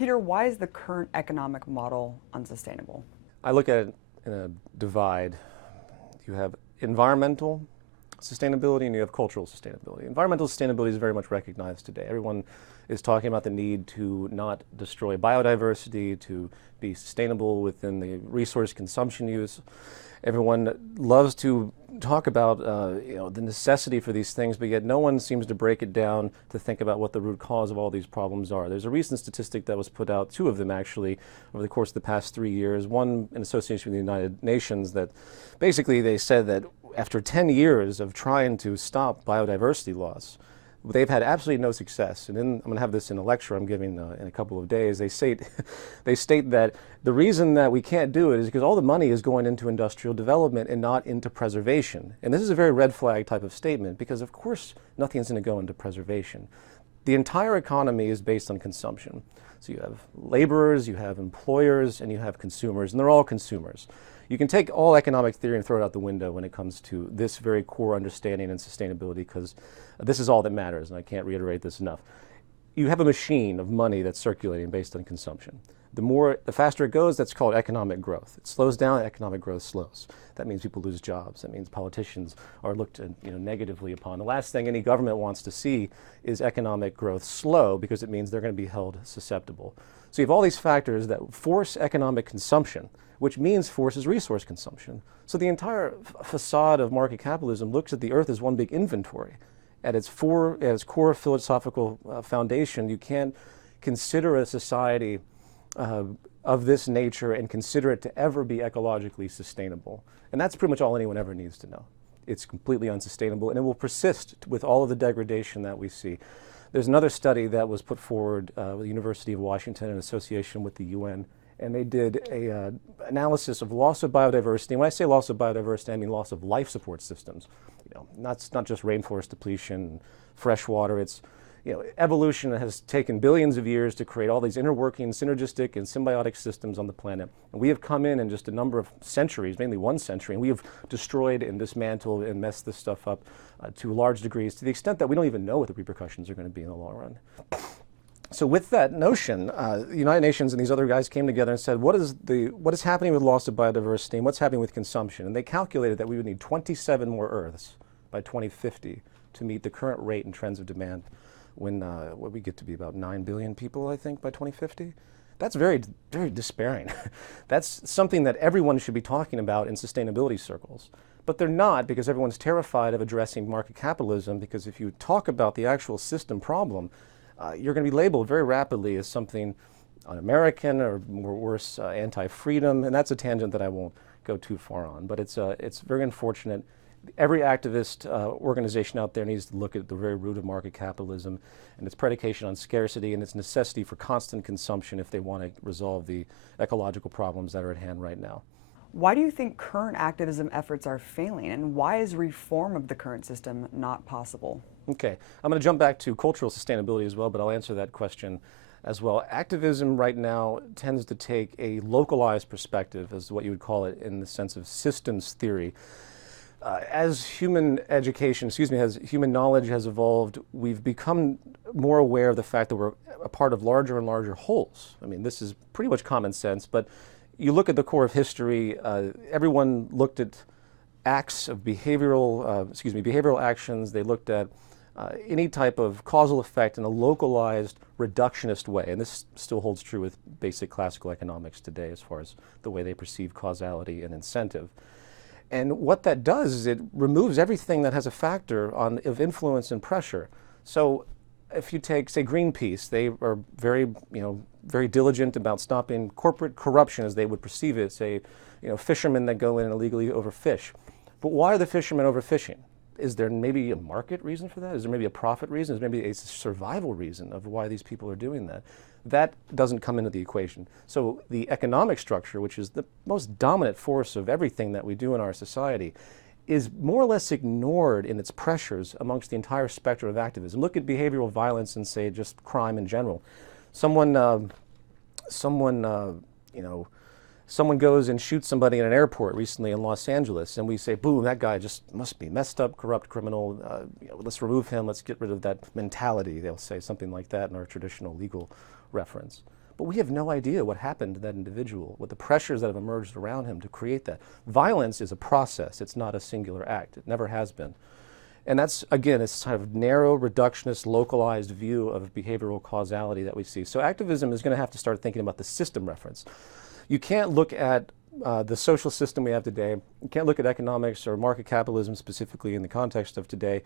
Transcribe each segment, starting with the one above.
Peter, why is the current economic model unsustainable? I look at it in a divide. You have environmental sustainability and you have cultural sustainability. Environmental sustainability is very much recognized today. Everyone is talking about the need to not destroy biodiversity, to be sustainable within the resource consumption use. Everyone loves to talk about the necessity for these things, but yet no one seems to break it down to think about what the root cause of all these problems are. There's a recent statistic that was put out, two of them actually, over the course of the past 3 years. One in association with the United Nations that basically they said that after 10 years of trying to stop biodiversity loss, they've had absolutely no success. And I'm going to have this in a lecture I'm giving in a couple of days. They state that the reason that we can't do it is because all the money is going into industrial development and not into preservation. And this is a very red flag type of statement because of course nothing's going to go into preservation. The entire economy is based on consumption. So you have laborers, you have employers, and you have consumers, and they're all consumers. You can take all economic theory and throw it out the window when it comes to this very core understanding and sustainability, because this is all that matters, and I can't reiterate this enough. You have a machine of money that's circulating based on consumption. The faster it goes, that's called economic growth. It slows down, economic growth slows. That means people lose jobs. That means politicians are looked negatively upon. The last thing any government wants to see is economic growth slow, because it means they're going to be held susceptible. So you have all these factors that force economic consumption, which means forces resource consumption. So the entire facade of market capitalism looks at the earth as one big inventory. At its core philosophical foundation, you can't consider a society of this nature and consider it to ever be ecologically sustainable. And that's pretty much all anyone ever needs to know. It's completely unsustainable, and it will persist with all of the degradation that we see. There's another study that was put forward with the University of Washington in association with the UN, and they did an analysis of loss of biodiversity. And when I say loss of biodiversity, I mean loss of life support systems. Not just rainforest depletion, fresh water. It's evolution has taken billions of years to create all these interworking, synergistic, and symbiotic systems on the planet. And we have come in just a number of centuries, mainly 1 century, and we have destroyed and dismantled and messed this stuff up to large degrees, to the extent that we don't even know what the repercussions are going to be in the long run. So with that notion, the United Nations and these other guys came together and said, what is happening with loss of biodiversity and what's happening with consumption? And they calculated that we would need 27 more Earths by 2050 to meet the current rate and trends of demand when we get to be about 9 billion people, I think, by 2050. That's very, very despairing. That's something that everyone should be talking about in sustainability circles. But they're not, because everyone's terrified of addressing market capitalism, because if you talk about the actual system problem, you're going to be labeled very rapidly as something un-American or more worse, anti-freedom, and that's a tangent that I won't go too far on. But it's very unfortunate. Every activist organization out there needs to look at the very root of market capitalism and its predication on scarcity and its necessity for constant consumption if they want to resolve the ecological problems that are at hand right now. Why do you think current activism efforts are failing, and why is reform of the current system not possible? Okay, I'm going to jump back to cultural sustainability as well, but I'll answer that question as well. Activism right now tends to take a localized perspective, as what you would call it, in the sense of systems theory. As human knowledge has evolved, we've become more aware of the fact that we're a part of larger and larger wholes. I mean, this is pretty much common sense, but you look at the core of history, everyone looked at acts of behavioral actions. They looked at any type of causal effect in a localized, reductionist way. And this still holds true with basic classical economics today as far as the way they perceive causality and incentive. And what that does is it removes everything that has a factor of influence and pressure. So if you take, say, Greenpeace, they are very diligent about stopping corporate corruption as they would perceive it, say, fishermen that go in and illegally overfish. But why are the fishermen overfishing? Is there maybe a market reason for that? Is there maybe a profit reason? Is there maybe a survival reason of why these people are doing that? That doesn't come into the equation. So the economic structure, which is the most dominant force of everything that we do in our society, is more or less ignored in its pressures amongst the entire spectrum of activism. Look at behavioral violence and, say, just crime in general. Someone goes and shoots somebody in an airport recently in Los Angeles, and we say, boom, that guy just must be messed up, corrupt criminal. Let's remove him. Let's get rid of that mentality. They'll say something like that in our traditional legal reference. but we have no idea what happened to that individual, what the pressures that have emerged around him to create that. Violence is a process. It's not a singular act. It never has been. And that's, again, it's kind of narrow, reductionist, localized view of behavioral causality that we see. So activism is going to have to start thinking about the system reference. You can't look at the social system we have today, you can't look at economics or market capitalism specifically in the context of today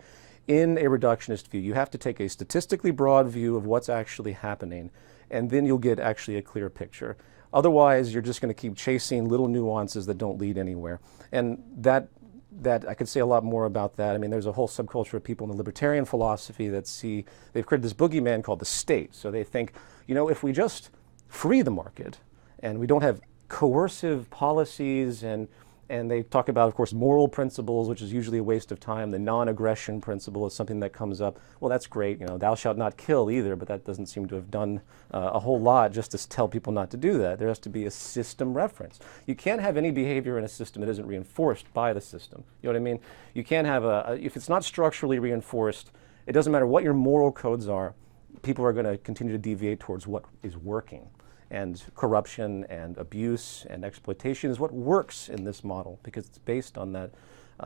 in a reductionist view. You have to take a statistically broad view of what's actually happening, and then you'll get actually a clear picture. Otherwise, you're just going to keep chasing little nuances that don't lead anywhere. And that I could say a lot more about that. I mean, there's a whole subculture of people in the libertarian philosophy that see, they've created this boogeyman called the state. So they think, you know, if we just free the market and we don't have coercive policies, and they talk about, of course, moral principles, which is usually a waste of time. The non-aggression principle is something that comes up. Well, that's great, you know, thou shalt not kill either, but that doesn't seem to have done a whole lot just to tell people not to do that. There has to be a system reference. You can't have any behavior in a system that isn't reinforced by the system. You know what I mean? You can't have if it's not structurally reinforced, it doesn't matter what your moral codes are, people are going to continue to deviate towards what is working. And corruption and abuse and exploitation is what works in this model because it's based on that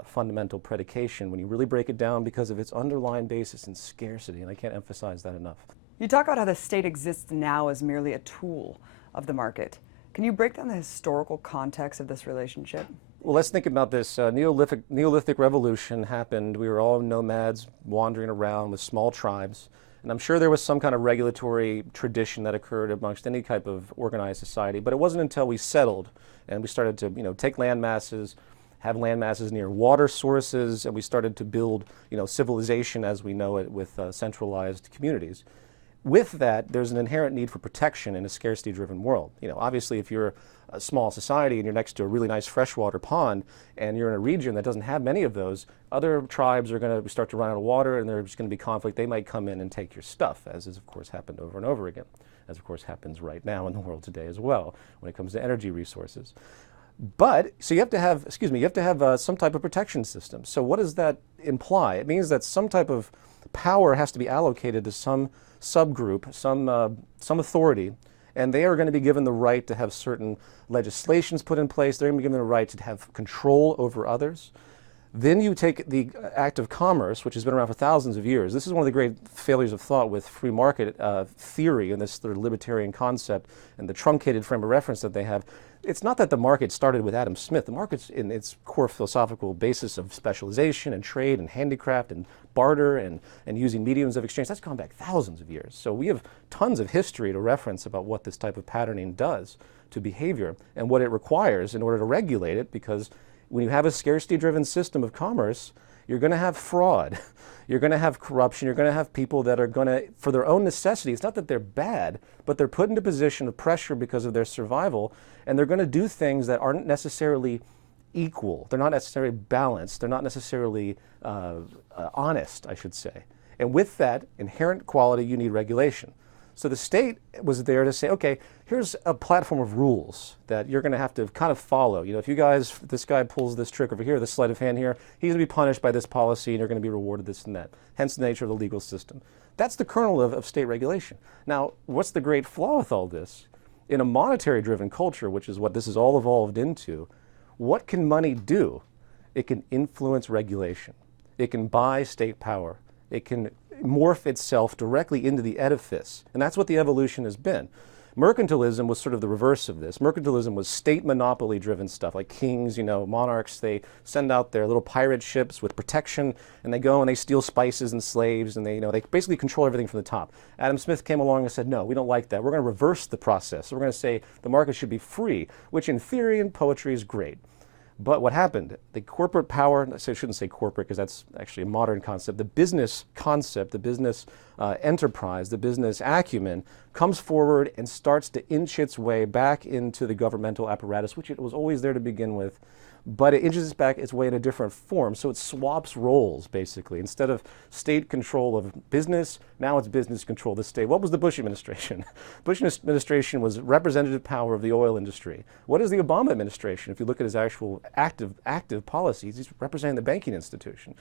fundamental predication when you really break it down because of its underlying basis in scarcity, and I can't emphasize that enough. You talk about how the state exists now as merely a tool of the market. Can you break down the historical context of this relationship? Well, let's think about this. Neolithic revolution happened. We were all nomads wandering around with small tribes. And I'm sure there was some kind of regulatory tradition that occurred amongst any type of organized society, but it wasn't until we settled and we started to, you know, take land masses, have land masses near water sources, and we started to build, you know, civilization as we know it with centralized communities. With that, there's an inherent need for protection in a scarcity-driven world. You know, obviously, if you're a small society and you're next to a really nice freshwater pond and you're in a region that doesn't have many of those, other tribes are going to start to run out of water and there's going to be conflict. They might come in and take your stuff, as has, of course, happened over and over again, as, of course, happens right now in the world today as well when it comes to energy resources. But, so you have to have, some type of protection system. So what does that imply? It means that some type of power has to be allocated to some subgroup, some authority, and they are going to be given the right to have certain legislations put in place. They're going to be given the right to have control over others. Then you take the act of commerce, which has been around for thousands of years. This is one of the great failures of thought with free market theory and this sort of libertarian concept and the truncated frame of reference that they have. It's not that the market started with Adam Smith. The market's in its core philosophical basis of specialization and trade and handicraft and barter and using mediums of exchange. That's gone back thousands of years. So we have tons of history to reference about what this type of patterning does to behavior and what it requires in order to regulate it, because when you have a scarcity-driven system of commerce, you're going to have fraud. You're going to have corruption. You're going to have people that are going to, for their own necessity, it's not that they're bad, but they're put into a position of pressure because of their survival, and they're going to do things that aren't necessarily equal. They're not necessarily balanced. They're not necessarily honest, I should say. And with that inherent quality, you need regulation. So the state was there to say, okay, here's a platform of rules that you're going to have to kind of follow. You know, if this guy pulls this trick over here, this sleight of hand here, he's going to be punished by this policy and you're going to be rewarded this and that. Hence the nature of the legal system. That's the kernel of state regulation. Now, what's the great flaw with all this? In a monetary-driven culture, which is what this has all evolved into, what can money do? It can influence regulation. It can buy state power. It can morph itself directly into the edifice. And that's what the evolution has been. Mercantilism was sort of the reverse of this. Mercantilism was state monopoly-driven stuff, like kings, you know, monarchs. They send out their little pirate ships with protection, and they go and they steal spices and slaves, and they basically control everything from the top. Adam Smith came along and said, no, we don't like that. We're going to reverse the process. So we're going to say the market should be free, which in theory and poetry is great. But what happened? The corporate power, I shouldn't say corporate because that's actually a modern concept, the business concept, the business enterprise, the business acumen comes forward and starts to inch its way back into the governmental apparatus, which it was always there to begin with, but it inches its way in a different form. So it swaps roles, basically. Instead of state control of business, now it's business control of the state. What was the Bush administration? Bush administration was representative power of the oil industry. What is the Obama administration? If you look at his actual active policies, he's representing the banking institution.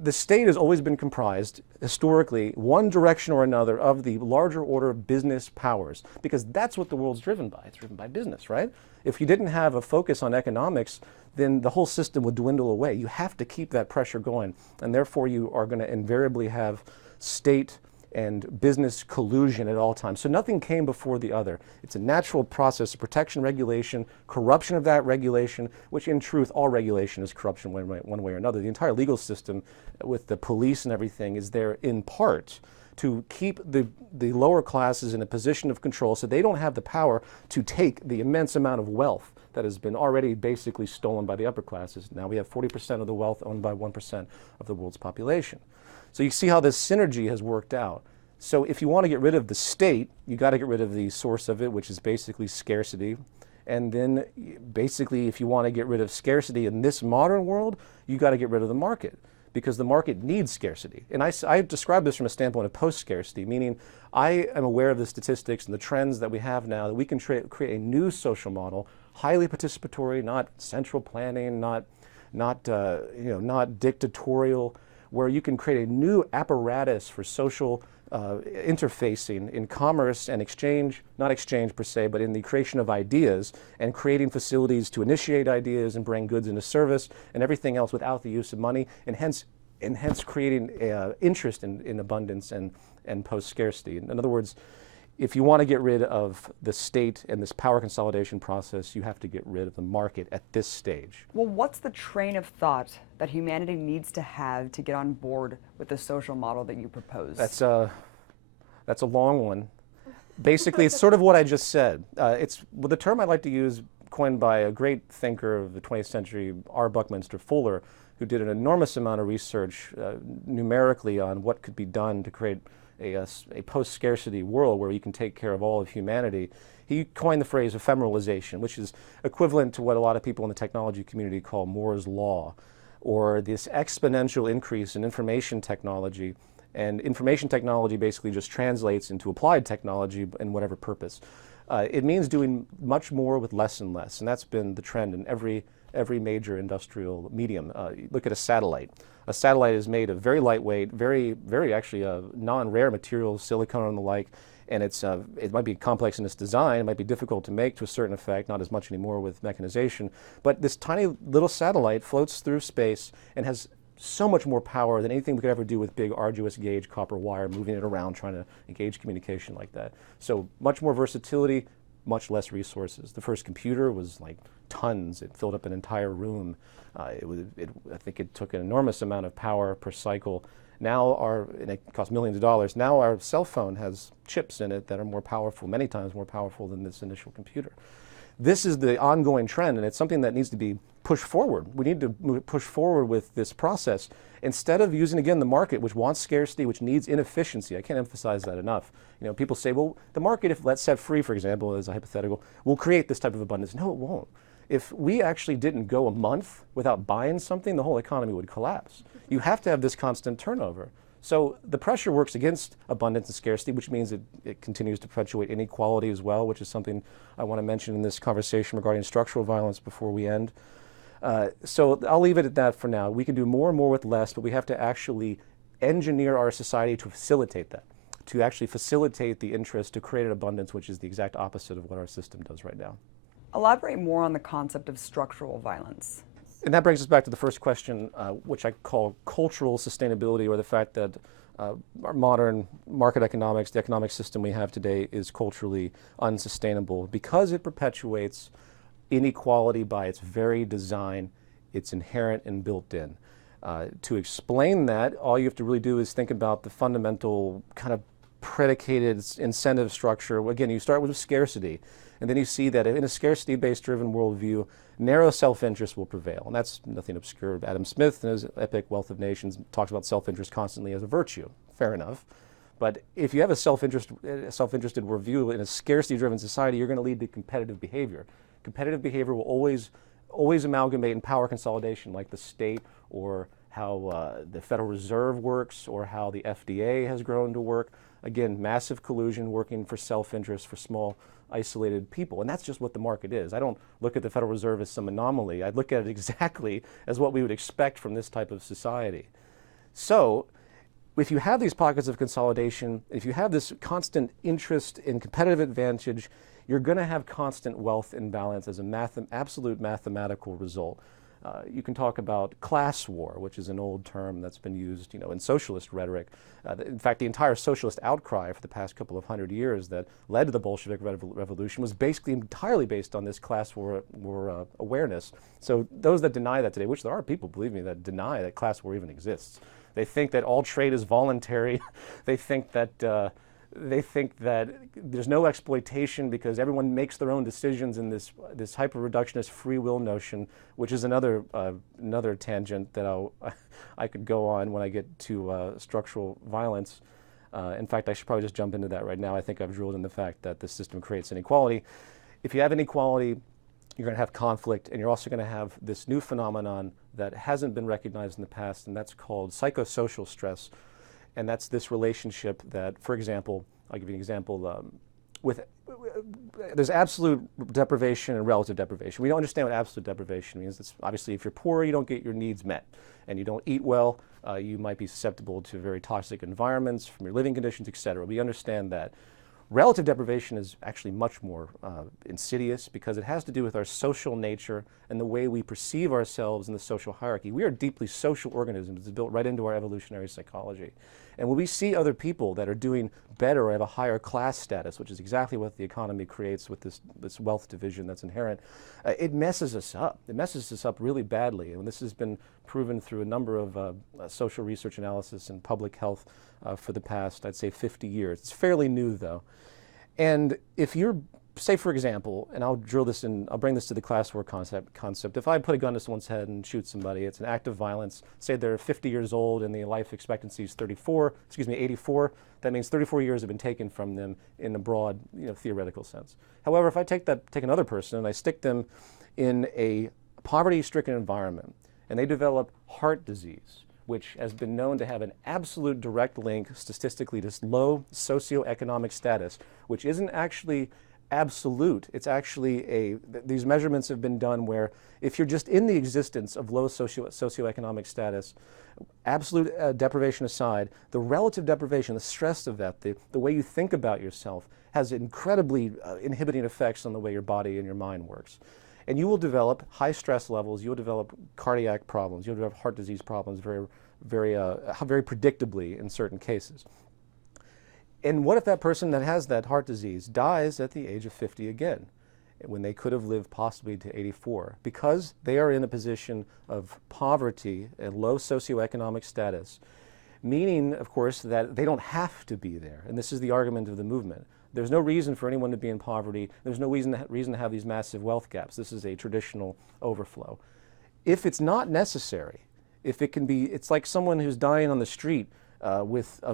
the state has always been comprised, historically, one direction or another, of the larger order of business powers, because that's what the world's driven by. It's driven by business, right? If you didn't have a focus on economics, then the whole system would dwindle away. You have to keep that pressure going, and therefore you are going to invariably have state and business collusion at all times. So nothing came before the other. It's a natural process of protection, regulation, corruption of that regulation, which in truth, all regulation is corruption one way or another. The entire legal system with the police and everything is there in part to keep the lower classes in a position of control so they don't have the power to take the immense amount of wealth that has been already basically stolen by the upper classes. Now we have 40% of the wealth owned by 1% of the world's population. So you see how this synergy has worked out. So if you want to get rid of the state, you got to get rid of the source of it, which is basically scarcity. And then basically if you want to get rid of scarcity in this modern world, you got to get rid of the market, because the market needs scarcity. And I describe this from a standpoint of post-scarcity, meaning I am aware of the statistics and the trends that we have now, that we can create a new social model, highly participatory, not central planning, not dictatorial, where you can create a new apparatus for social interfacing in commerce and exchange, not exchange per se, but in the creation of ideas and creating facilities to initiate ideas and bring goods into service and everything else without the use of money, and hence creating interest in abundance and post-scarcity. In other words, if you want to get rid of the state and this power consolidation process, you have to get rid of the market at this stage. Well, what's the train of thought that humanity needs to have to get on board with the social model that you propose? That's a long one. Basically, it's sort of what I just said. The term I like to use, coined by a great thinker of the 20th century, R. Buckminster Fuller, who did an enormous amount of research numerically on what could be done to create a post-scarcity world where you can take care of all of humanity. He coined the phrase ephemeralization, which is equivalent to what a lot of people in the technology community call Moore's Law, or this exponential increase in information technology. And information technology basically just translates into applied technology in whatever purpose. It means doing much more with less and less, and that's been the trend in every major industrial medium. Look at a satellite. A satellite is made of very lightweight, very actually non-rare materials, silicone and the like, and it might be complex in its design, it might be difficult to make to a certain effect, not as much anymore with mechanization, but this tiny little satellite floats through space and has so much more power than anything we could ever do with big arduous gauge copper wire, moving it around, trying to engage communication like that. So much more versatility, much less resources. The first computer was like tons. It filled up an entire room. I think it took an enormous amount of power per cycle. Now and it cost millions of dollars. Now our cell phone has chips in it that are more powerful, many times more powerful than this initial computer. This is the ongoing trend, and it's something that needs to be pushed forward. We need to push forward with this process instead of using, again, the market, which wants scarcity, which needs inefficiency. I can't emphasize that enough. People say, well, the market, if let's set free, for example, as a hypothetical, will create this type of abundance. No, it won't. If we actually didn't go a month without buying something, the whole economy would collapse. You have to have this constant turnover. So the pressure works against abundance and scarcity, which means it continues to perpetuate inequality as well, which is something I want to mention in this conversation regarding structural violence before we end. So I'll leave it at that for now. We can do more and more with less, but we have to actually engineer our society to facilitate that, to actually facilitate the interest to create an abundance, which is the exact opposite of what our system does right now. Elaborate more on the concept of structural violence. And that brings us back to the first question, which I call cultural sustainability, or the fact that our modern market economics, the economic system we have today, is culturally unsustainable because it perpetuates inequality by its very design. It's inherent and built in. To explain that, all you have to really do is think about the fundamental kind of predicated incentive structure. Again, you start with scarcity, and then you see that in a scarcity-based driven worldview, narrow self-interest will prevail. And that's nothing obscure. Adam Smith, in his epic Wealth of Nations, talks about self-interest constantly as a virtue. Fair enough. But if you have a self-interested worldview in a scarcity-driven society, you're going to lead to competitive behavior. Competitive behavior will always amalgamate in power consolidation, like the state, or how the Federal Reserve works, or how the FDA has grown to work. Again, massive collusion working for self-interest for small, isolated people. And that's just what the market is. I don't look at the Federal Reserve as some anomaly. I look at it exactly as what we would expect from this type of society. So if you have these pockets of consolidation, if you have this constant interest in competitive advantage, you're going to have constant wealth imbalance as an absolute mathematical result. You can talk about class war, which is an old term that's been used, in socialist rhetoric. In fact, the entire socialist outcry for the past couple of 100 years that led to the Bolshevik Revolution was basically entirely based on this class war awareness. So those that deny that today, which there are people, believe me, that deny that class war even exists. They think that all trade is voluntary. They think that there's no exploitation because everyone makes their own decisions in this hyper-reductionist free will notion, which is another tangent that I could go on when I get to structural violence. In fact, I should probably just jump into that right now. I think I've drilled in the fact that the system creates inequality. If you have inequality, you're going to have conflict, and you're also going to have this new phenomenon that hasn't been recognized in the past, and that's called psychosocial stress. And that's this relationship that, for example, I'll give you an example, there's absolute deprivation and relative deprivation. We don't understand what absolute deprivation means. It's obviously, if you're poor, you don't get your needs met, and you don't eat well, you might be susceptible to very toxic environments from your living conditions, etc. We understand that. Relative deprivation is actually much more insidious because it has to do with our social nature and the way we perceive ourselves in the social hierarchy. We are deeply social organisms. It's built right into our evolutionary psychology. And when we see other people that are doing better or have a higher class status, which is exactly what the economy creates with this wealth division that's inherent, it messes us up. It messes us up really badly. And this has been proven through a number of social research analysis and public health for the past, I'd say, 50 years. It's fairly new, though. And if you're, say for example, and I'll bring this to the class war concept. If I put a gun to someone's head and shoot somebody, it's an act of violence. Say they're 50 years old and the life expectancy is 84. That means 34 years have been taken from them in a broad, theoretical sense. However, if I take another person and I stick them in a poverty-stricken environment and they develop heart disease, which has been known to have an absolute direct link statistically to low socioeconomic status, which isn't actually absolute. It's actually these measurements have been done where if you're just in the existence of low socioeconomic status, absolute deprivation aside, the relative deprivation, the stress of that, the way you think about yourself has incredibly inhibiting effects on the way your body and your mind works. And you will develop high stress levels, you will develop cardiac problems, you'll develop heart disease problems very predictably in certain cases. And what if that person that has that heart disease dies at the age of 50 again, when they could have lived possibly to 84? Because they are in a position of poverty and low socioeconomic status, meaning, of course, that they don't have to be there. And this is the argument of the movement. There's no reason for anyone to be in poverty. There's no reason to have these massive wealth gaps. This is a traditional overflow. If it's not necessary, if it can be, it's like someone who's dying on the street of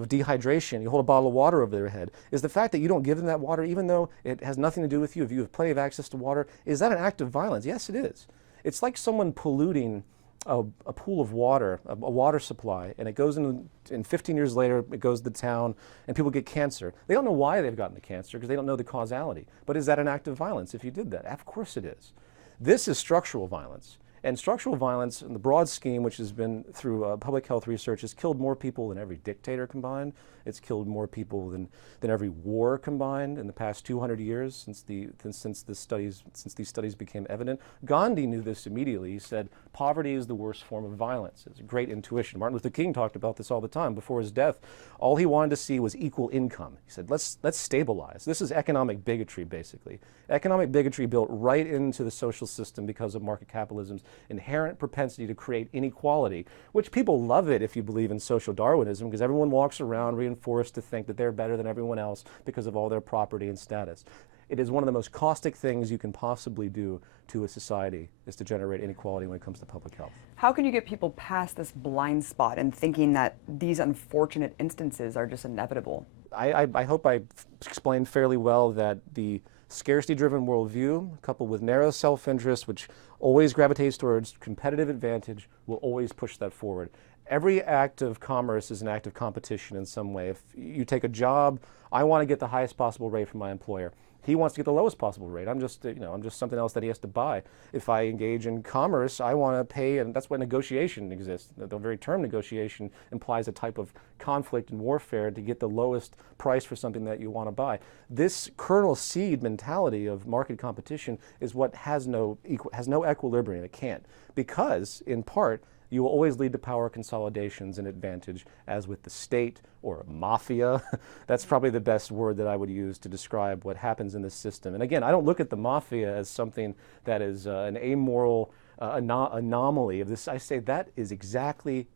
dehydration. You hold a bottle of water over their head. Is the fact that you don't give them that water, even though it has nothing to do with you, if you have plenty of access to water, is that an act of violence? Yes, it is. It's like someone polluting a pool of water, a water supply, and it goes in 15 years later, it goes to the town, and people get cancer. They don't know why they've gotten the cancer because they don't know the causality. But is that an act of violence if you did that? Of course it is. This is structural violence. And structural violence in the broad scheme, which has been through public health research, has killed more people than every dictator combined. It's killed more people than every war combined in the past 200 years since these studies became evident. Gandhi knew this immediately. He said, poverty is the worst form of violence. It's a great intuition. Martin Luther King talked about this all the time. Before his death, all he wanted to see was equal income. He said, let's stabilize. This is economic bigotry, basically. Economic bigotry built right into the social system because of market capitalism's inherent propensity to create inequality, which people love it if you believe in social Darwinism, because everyone walks around reinforced to think that they're better than everyone else because of all their property and status. It is one of the most caustic things you can possibly do to a society, is to generate inequality when it comes to public health. How can you get people past this blind spot and thinking that these unfortunate instances are just inevitable? I hope I explained fairly well that the scarcity-driven worldview, coupled with narrow self-interest, which always gravitates towards competitive advantage, will always push that forward. Every act of commerce is an act of competition in some way. If you take a job, I want to get the highest possible rate from my employer. He wants to get the lowest possible rate. I'm just, I'm just something else that he has to buy. If I engage in commerce, I want to pay, and that's why negotiation exists. The very term negotiation implies a type of conflict and warfare to get the lowest price for something that you want to buy. This kernel seed mentality of market competition is what has no equilibrium. It can't, because in part, you will always lead to power consolidations and advantage, as with the state or mafia. That's probably the best word that I would use to describe what happens in this system. And again, I don't look at the mafia as something that is an amoral anomaly of this. I say that is exactly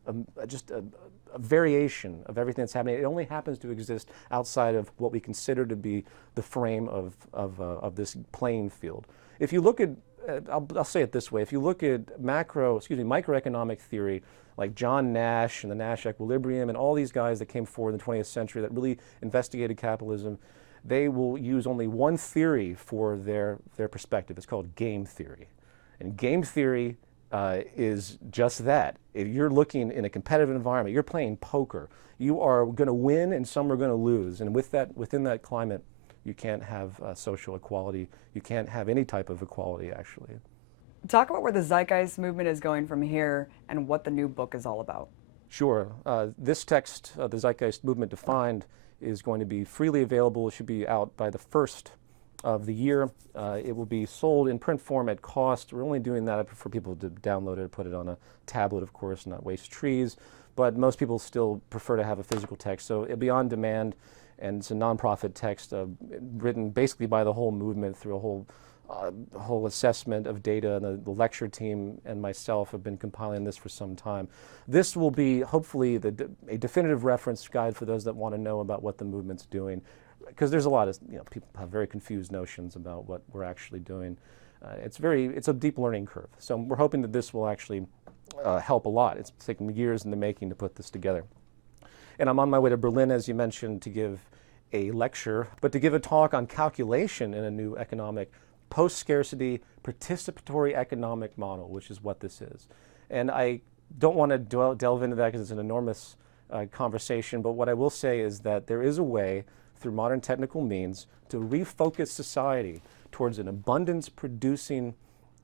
just a variation of everything that's happening. It only happens to exist outside of what we consider to be the frame of this playing field. If you look at I'll say it this way. If you look at microeconomic theory, like John Nash and the Nash equilibrium and all these guys that came forward in the 20th century that really investigated capitalism, they will use only one theory for their perspective. It's called game theory. And game theory is just that. If you're looking in a competitive environment, you're playing poker. You are going to win and some are going to lose. And within that climate, you can't have social equality. You can't have any type of equality, actually. Talk about where the Zeitgeist movement is going from here and what the new book is all about. Sure. This text, The Zeitgeist Movement Defined, is going to be freely available. It should be out by the 1st of the year. It will be sold in print form at cost. We're only doing that for people to download it, put it on a tablet, of course, not waste trees. But most people still prefer to have a physical text. So it'll be on demand. And it's a nonprofit text written basically by the whole movement through a whole assessment of data. And the lecture team and myself have been compiling this for some time. This will be hopefully a definitive reference guide for those that want to know about what the movement's doing, because there's a lot of people have very confused notions about what we're actually doing. It's a deep learning curve. So we're hoping that this will actually help a lot. It's taken years in the making to put this together. And I'm on my way to Berlin, as you mentioned, to give a lecture, but to give a talk on calculation in a new economic post-scarcity participatory economic model, which is what this is. And I don't want to delve into that because it's an enormous conversation, but what I will say is that there is a way, through modern technical means, to refocus society towards an abundance-producing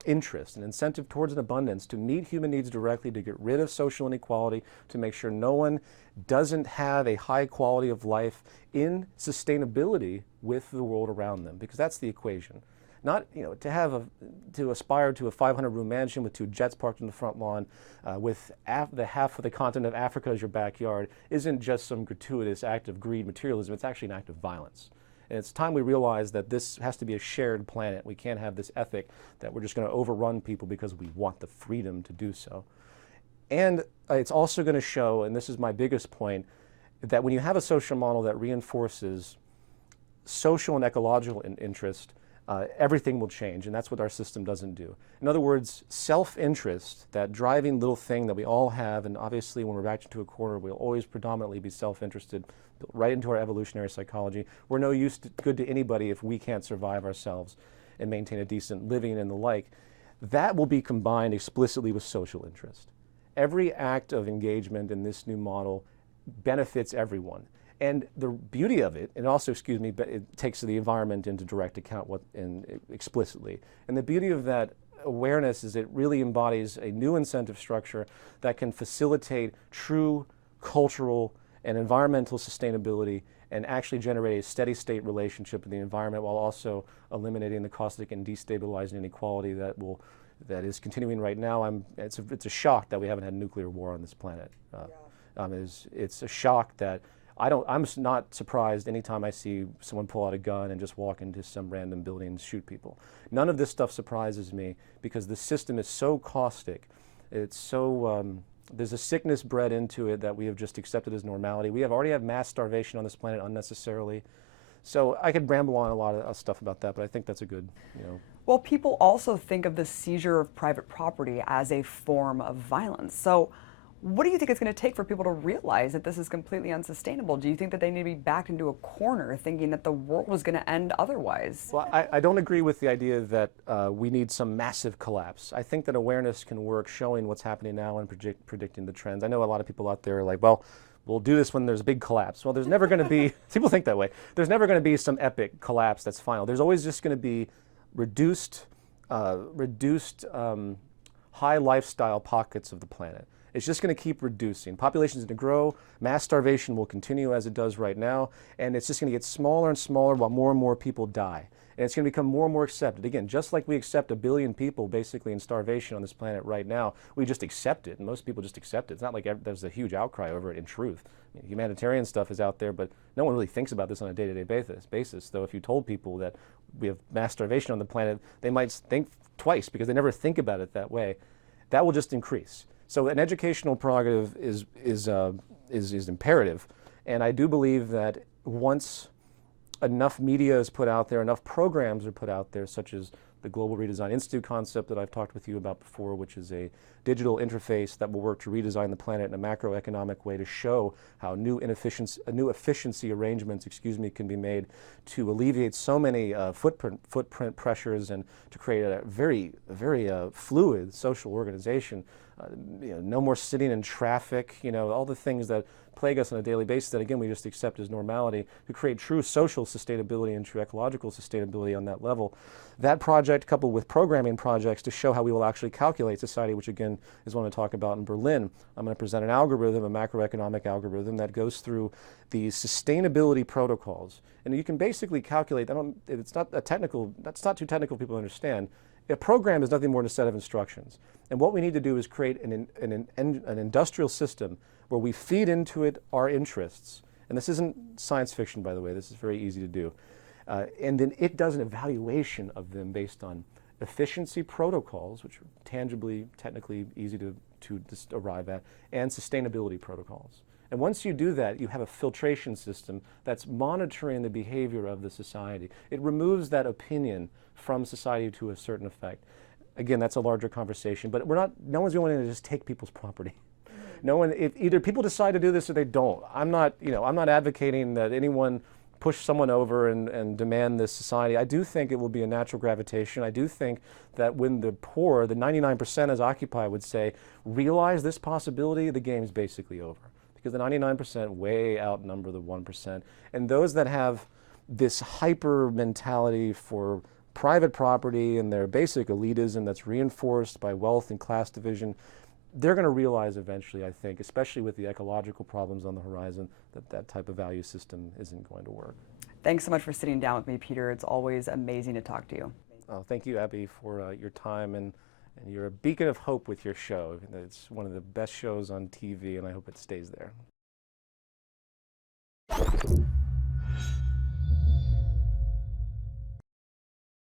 interest, an incentive towards an abundance, to meet human needs directly, to get rid of social inequality, to make sure no one doesn't have a high quality of life in sustainability with the world around them, because that's the equation. Not, to aspire to a 500-room mansion with 2 jets parked in the front lawn, with the half of the continent of Africa as your backyard, isn't just some gratuitous act of greed, materialism. It's actually an act of violence. And it's time we realize that this has to be a shared planet. We can't have this ethic that we're just going to overrun people because we want the freedom to do so. And it's also going to show, and this is my biggest point, that when you have a social model that reinforces social and ecological interest, everything will change, and that's what our system doesn't do. In other words, self-interest, that driving little thing that we all have, and obviously when we're backed into a corner, we'll always predominantly be self-interested, built right into our evolutionary psychology. We're no good to anybody if we can't survive ourselves and maintain a decent living and the like. That will be combined explicitly with social interest. Every act of engagement in this new model benefits everyone. And the beauty of it, and also, it takes the environment into direct account explicitly. And the beauty of that awareness is it really embodies a new incentive structure that can facilitate true cultural and environmental sustainability and actually generate a steady state relationship with the environment while also eliminating the caustic and destabilizing inequality that is continuing right now. It's a shock that we haven't had a nuclear war on this planet. It's a shock that I'm not surprised anytime I see someone pull out a gun and just walk into some random building and shoot people. None of this stuff surprises me because the system is so caustic. It's so, there's a sickness bred into it that we have just accepted as normality. We already have mass starvation on this planet unnecessarily. So I could ramble on a lot of stuff about that, but I think that's a good, Well, people also think of the seizure of private property as a form of violence. So what do you think it's going to take for people to realize that this is completely unsustainable? Do you think that they need to be backed into a corner thinking that the world was going to end otherwise? Well, I don't agree with the idea that we need some massive collapse. I think that awareness can work showing what's happening now and predicting the trends. I know a lot of people out there are like, well, we'll do this when there's a big collapse. Well, there's never going to be, people think that way, there's never going to be some epic collapse that's final. There's always just going to be reduced high lifestyle pockets of the planet. It's just going to keep reducing. Population's going to grow, mass starvation will continue as it does right now, and it's just going to get smaller and smaller while more and more people die. And it's going to become more and more accepted. Again, just like we accept 1 billion people basically in starvation on this planet right now, we just accept it, and most people just accept it. It's not like there's a huge outcry over it in truth. I mean, humanitarian stuff is out there, but no one really thinks about this on a day-to-day basis. Though if you told people that we have mass starvation on the planet, they might think twice because they never think about it that way. That will just increase. So an educational prerogative is imperative, and I do believe that once enough media is put out there, enough programs are put out there, such as the Global Redesign Institute concept that I've talked with you about before, which is a digital interface that will work to redesign the planet in a macroeconomic way to show how new efficiency arrangements, can be made to alleviate so many footprint pressures and to create a very fluid social organization. No more sitting in traffic, all the things that plague us on a daily basis that, again, we just accept as normality, to create true social sustainability and true ecological sustainability on that level. That project, coupled with programming projects to show how we will actually calculate society, which again is what I'm going to talk about in Berlin. I'm going to present an algorithm, a macroeconomic algorithm that goes through the sustainability protocols. And you can basically calculate, it's not that's not too technical for people to understand. A program is nothing more than a set of instructions. And what we need to do is create an industrial system where we feed into it our interests. And this isn't science fiction, by the way. This is very easy to do. And then it does an evaluation of them based on efficiency protocols, which are tangibly, technically easy to just arrive at, and sustainability protocols. And once you do that, you have a filtration system that's monitoring the behavior of the society. It removes that opinion from society to a certain effect. Again, that's a larger conversation, but no one's going to just take people's property. No one, either people decide to do this or they don't. I'm not advocating that anyone push someone over and demand this society. I do think it will be a natural gravitation. I do think that when the poor, the 99%, as Occupy would say, realize this possibility, the game's basically over. Because the 99% way outnumber the 1%. And those that have this hyper mentality for private property and their basic elitism that's reinforced by wealth and class division, they're going to realize eventually, I think, especially with the ecological problems on the horizon, that that type of value system isn't going to work. Thanks so much for sitting down with me, Peter. It's always amazing to talk to you. Oh, thank you, Abby, for your time, and you're a beacon of hope with your show. It's one of the best shows on TV, and I hope it stays there.